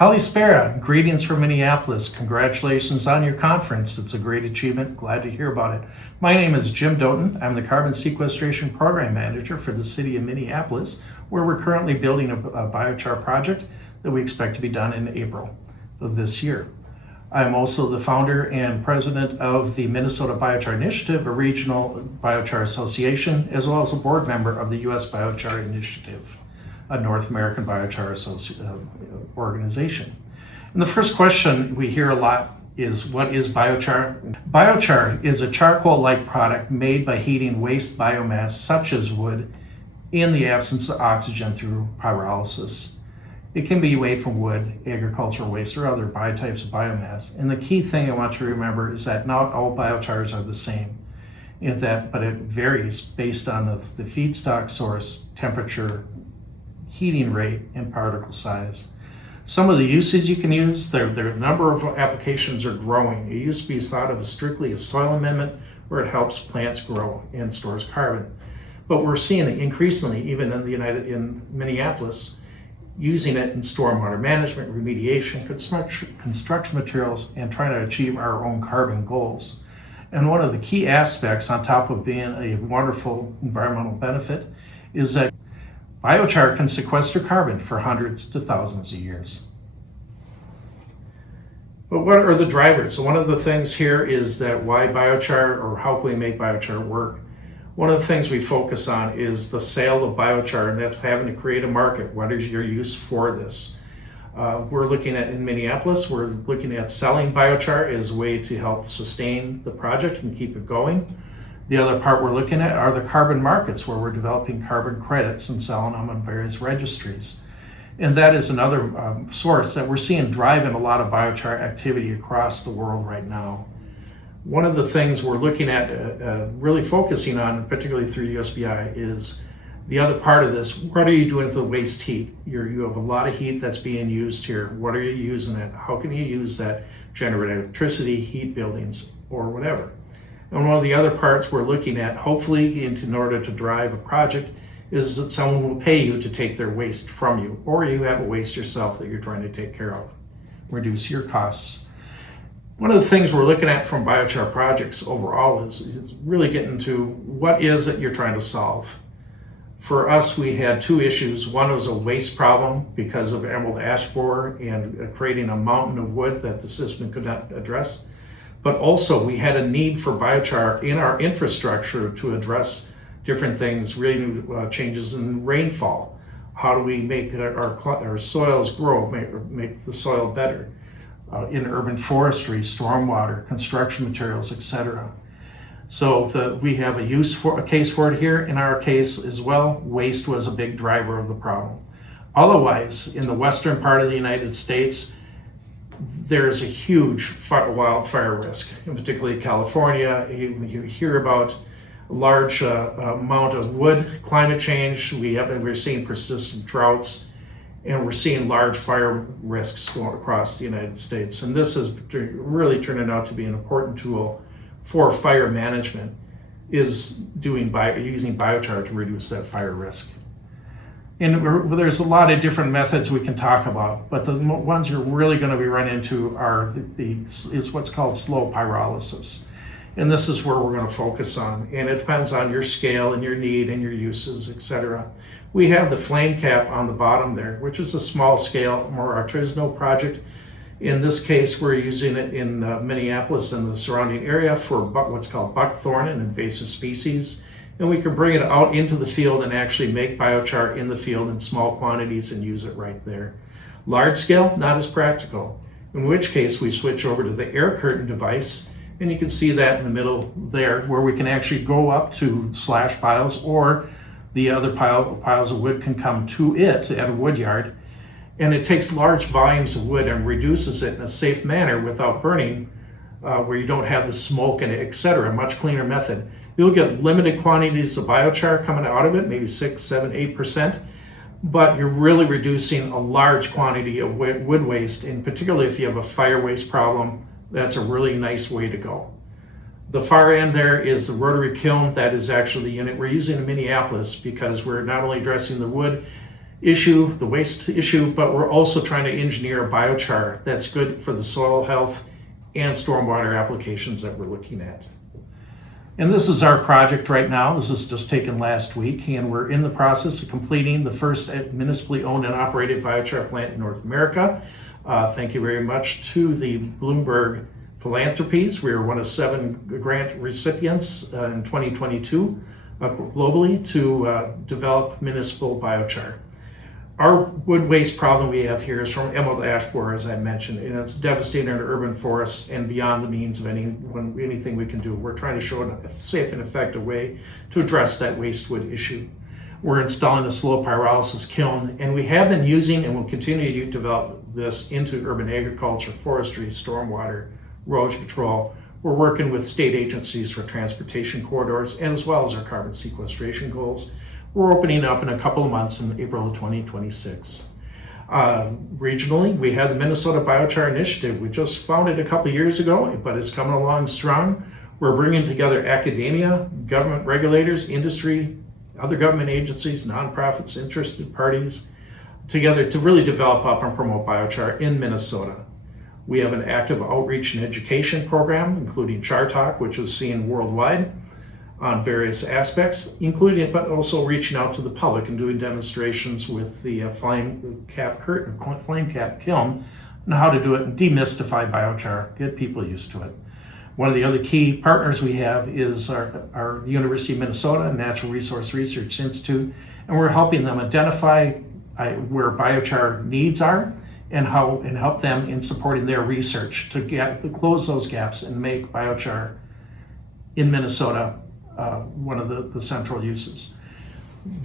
Kalispera, greetings from Minneapolis. Congratulations on your conference. It's a great achievement. Glad to hear about it. My name is Jim Doten. I'm the Carbon Sequestration Program Manager for the city of Minneapolis, where we're currently building a biochar project that we expect to be done in April of this year. I'm also the founder and president of the Minnesota Biochar Initiative, a regional biochar association, as well as a board member of the US Biochar Initiative, a North American biochar organization. And the first question we hear a lot is, what is biochar? Biochar is a charcoal-like product made by heating waste biomass, such as wood, in the absence of oxygen through pyrolysis. It can be made from wood, agricultural waste, or other types of biomass. And the key thing I want you to remember is that not all biochars are the same, but it varies based on the feedstock source, temperature, heating rate, and particle size. Some of the uses you can use, their number of applications are growing. It used to be thought of as strictly a soil amendment where it helps plants grow and stores carbon. But we're seeing it increasingly, even in Minneapolis, using it in stormwater management, remediation, construction materials, and trying to achieve our own carbon goals. And one of the key aspects, on top of being a wonderful environmental benefit, is that biochar can sequester carbon for hundreds to thousands of years. But what are the drivers? So one of the things here is that why biochar, or how can we make biochar work? One of the things we focus on is the sale of biochar, and that's having to create a market. What is your use for this? We're looking at, in Minneapolis, we're looking at selling biochar as a way to help sustain the project and keep it going. The other part we're looking at are the carbon markets, where we're developing carbon credits and selling them on various registries. And that is another source that we're seeing driving a lot of biochar activity across the world right now. One of the things we're looking at really focusing on, particularly through USBI, is the other part of this. What are you doing with the waste heat? You have a lot of heat that's being used here. What are you using it? How can you use that to generate electricity, heat buildings, or whatever? And one of the other parts we're looking at, hopefully in order to drive a project, is that someone will pay you to take their waste from you, or you have a waste yourself that you're trying to take care of. Reduce your costs. One of the things we're looking at from biochar projects overall is really getting to what is it you're trying to solve. For us, we had two issues. One was a waste problem because of emerald ash borer and creating a mountain of wood that the system could not address. But also we had a need for biochar in our infrastructure to address different things, really changes in rainfall. How do we make our soils grow, make the soil better? In urban forestry, stormwater, construction materials, etc. So we have a case for it here. In our case as well, waste was a big driver of the problem. Otherwise, in the western part of the United States, there's a huge wildfire risk, and particularly California. You hear about a large amount of wood, climate change. We're seeing persistent droughts, and we're seeing large fire risks going across the United States. And this is really turning out to be an important tool for fire management, is using biochar to reduce that fire risk. And there's a lot of different methods we can talk about, but the ones you're really going to be running into is what's called slow pyrolysis. And this is where we're going to focus on. And it depends on your scale and your need and your uses, etc. We have the flame cap on the bottom there, which is a small scale, more artisanal project. In this case, we're using it in Minneapolis and the surrounding area for what's called buckthorn, an invasive species. And we can bring it out into the field and actually make biochar in the field in small quantities and use it right there. Large scale, not as practical, in which case we switch over to the air curtain device, and you can see that in the middle there, where we can actually go up to slash piles, or the other piles of wood can come to it at a wood yard, and it takes large volumes of wood and reduces it in a safe manner without burning, where you don't have the smoke and etc. Much cleaner method. You'll get limited quantities of biochar coming out of it, maybe 6, 7, 8%, but you're really reducing a large quantity of wood waste, and particularly if you have a fire waste problem, that's a really nice way to go. The far end there is the rotary kiln. That is actually the unit we're using in Minneapolis, because we're not only addressing the wood issue, the waste issue, but we're also trying to engineer a biochar that's good for the soil health and stormwater applications that we're looking at. And this is our project right now. This was just taken last week, and we're in the process of completing the first municipally owned and operated biochar plant in North America. Thank you very much to the Bloomberg Philanthropies. We were one of 7 grant recipients in 2022 globally to develop municipal biochar. Our wood waste problem we have here is from emerald ash borer, as I mentioned, and it's devastating our urban forests and beyond the means of anything we can do. We're trying to show a safe and effective way to address that waste wood issue. We're installing a slow pyrolysis kiln, and we have been using and will continue to develop this into urban agriculture, forestry, stormwater, erosion control. We're working with state agencies for transportation corridors, and as well as our carbon sequestration goals. We're opening up in a couple of months in April of 2026. Regionally, we have the Minnesota Biochar Initiative. We just founded a couple of years ago, but it's coming along strong. We're bringing together academia, government regulators, industry, other government agencies, nonprofits, interested parties, together to really develop up and promote biochar in Minnesota. We have an active outreach and education program, including Char Talk, which is seen worldwide on various aspects, including but also reaching out to the public and doing demonstrations with the flame cap kiln on how to do it and demystify biochar, get people used to it. One of the other key partners we have is our University of Minnesota Natural Resource Research Institute, and we're helping them identify where biochar needs are and help them in supporting their research to close those gaps and make biochar in Minnesota one of the central uses.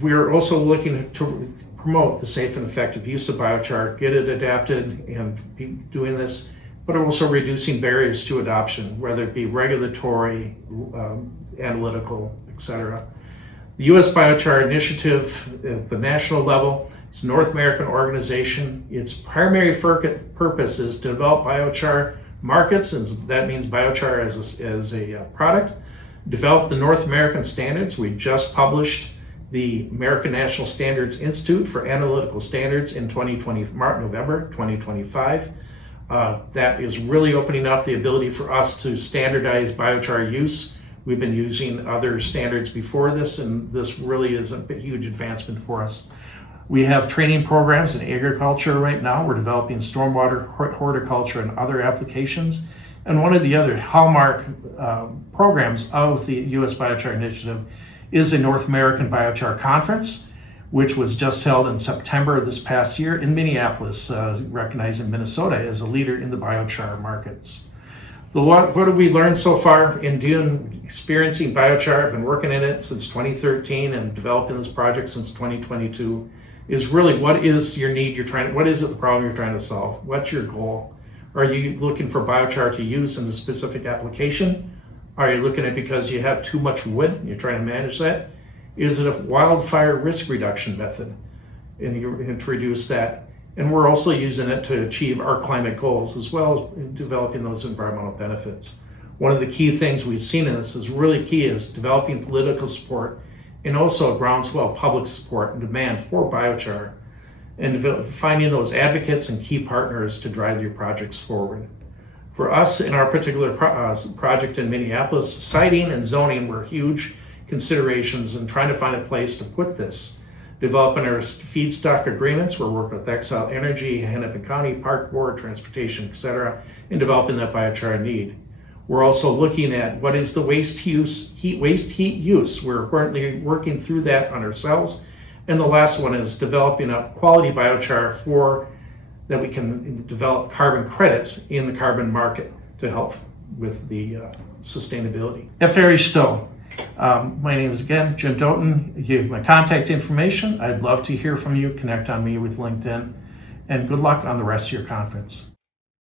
We're also looking to promote the safe and effective use of biochar, get it adapted and be doing this, but also reducing barriers to adoption, whether it be regulatory, analytical, etc. The U.S. Biochar Initiative at the national level is a North American organization. Its primary purpose is to develop biochar markets, and that means biochar as a product. Develop the North American standards. We just published the American National Standards Institute for Analytical Standards in November 2025. That is really opening up the ability for us to standardize biochar use. We've been using other standards before this, and this really is a huge advancement for us. We have training programs in agriculture right now. We're developing stormwater, horticulture, and other applications. And one of the other hallmark programs of the U.S. Biochar Initiative is a North American Biochar Conference, which was just held in September of this past year in Minneapolis, recognizing Minnesota as a leader in the biochar markets. What have we learned so far in experiencing biochar? I've been working in it since 2013 and developing this project since 2022. Is really, what is your need what is it the problem you're trying to solve? What's your goal? Are you looking for biochar to use in a specific application? Are you looking at it because you have too much wood and you're trying to manage that? Is it a wildfire risk reduction method and to reduce that? And we're also using it to achieve our climate goals as well as in developing those environmental benefits. One of the key things we've seen in this is really key is developing political support and also groundswell public support and demand for biochar, and finding those advocates and key partners to drive your projects forward. For us, in our particular project in Minneapolis, siting and zoning were huge considerations in trying to find a place to put this. Developing our feedstock agreements, we're working with Xcel Energy, Hennepin County Park Board, Transportation, etc., in developing that biochar need. We're also looking at what is the waste heat use. We're currently working through that on ourselves. And the last one is developing a quality biochar that we can develop carbon credits in the carbon market to help with the sustainability. My name is again Jim Doten. You have my contact information. I'd love to hear from you. Connect on me with LinkedIn. And good luck on the rest of your conference.